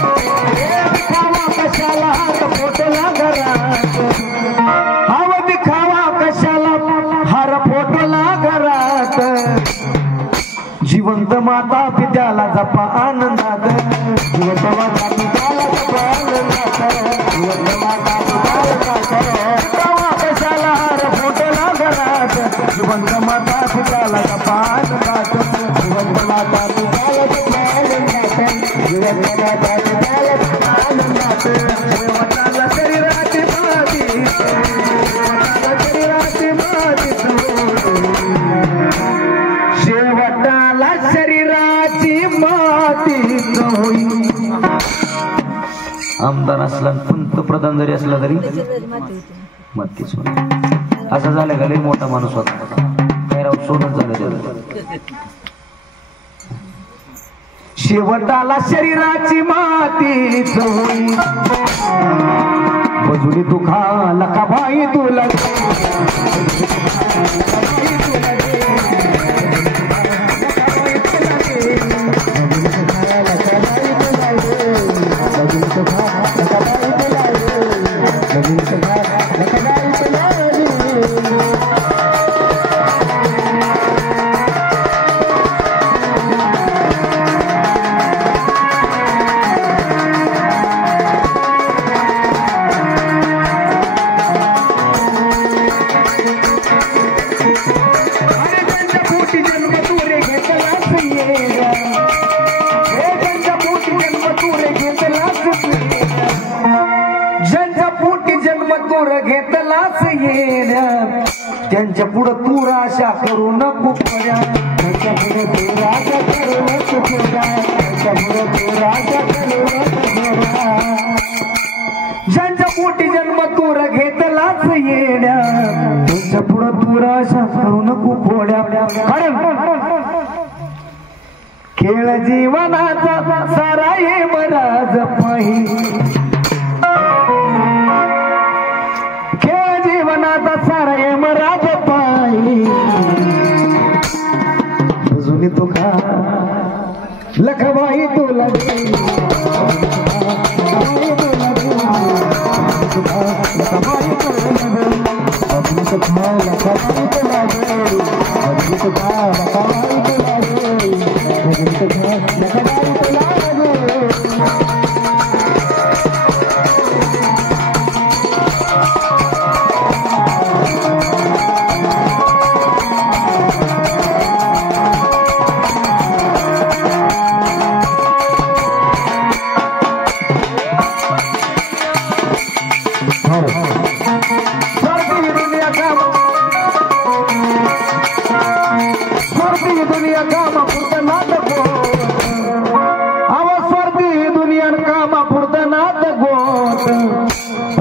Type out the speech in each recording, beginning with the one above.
दिखावा कशाला हार फोटोला घरात हव दिखावा कशाला हार फोटोला घरात जिवंत माता पित्याला जपा आनंदात जिवंत माता पित्याला जपा आनंदात जिवंत माता पित्याला दिखावा कशाला हार फोटोला घरात जिवंत माता पित्याला जपा आनंदात जिवंत माता पित्याला जपा आनंदात जिवंत माता पित्याला जपा आनंदात शेवटाला शरीराची माती शरीराची माती शेवटाला शरीराची माती होई आमदार असला पंतप्रधान जरी असला तरी मातीच होईल असं झालं का लई मोठा माणूस होता काय राव सोडून झालं त्याला शेवटाला शरीराची माती होई बजुली दुखा लका भाई तुला त्यांच्या पुढे तू आशा करू नको पड्या त्यांच्या पुढे तू आशा करू नको पड्या त्यांच्या पुढे तू आशा करू नको ज्यांच्या पोटी जन्म तूर घेतलाच येण्या त्यांच्या पुढे तू आशा करू नको पोड्या खेळ जीवनाचा सारा ये मराज पाही जीवनाचा सारा ये मराज पायी जुनी तुका लखबाई तुला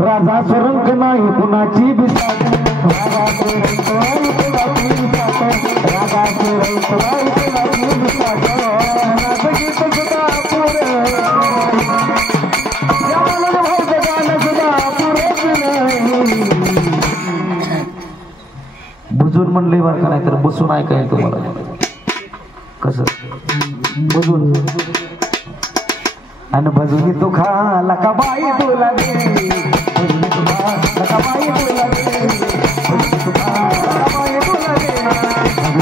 राजा सुरंग नाही कुणाची बिसात राजा सुरंग नाही कुणाची बिसात राजा सुरंग नाही कुणाची बिसात गीत सुद्धा पुरे याला भाऊ गाणं सुद्धा पुरेच नाही बुजून म्हणले बरं का नाही तर बसून ऐकाय तुम्हाला कसं बुजून आणि भजून तू खा लका बाई तुला दे लका बाई तुला दे तू खा लका बाई तुला दे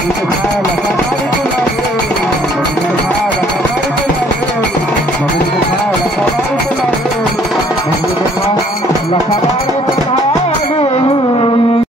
तू खा लका बाई तुला दे तू खा लका बाई तुला दे तू खा लका बाई तुला दे तू खा लका बाई तुला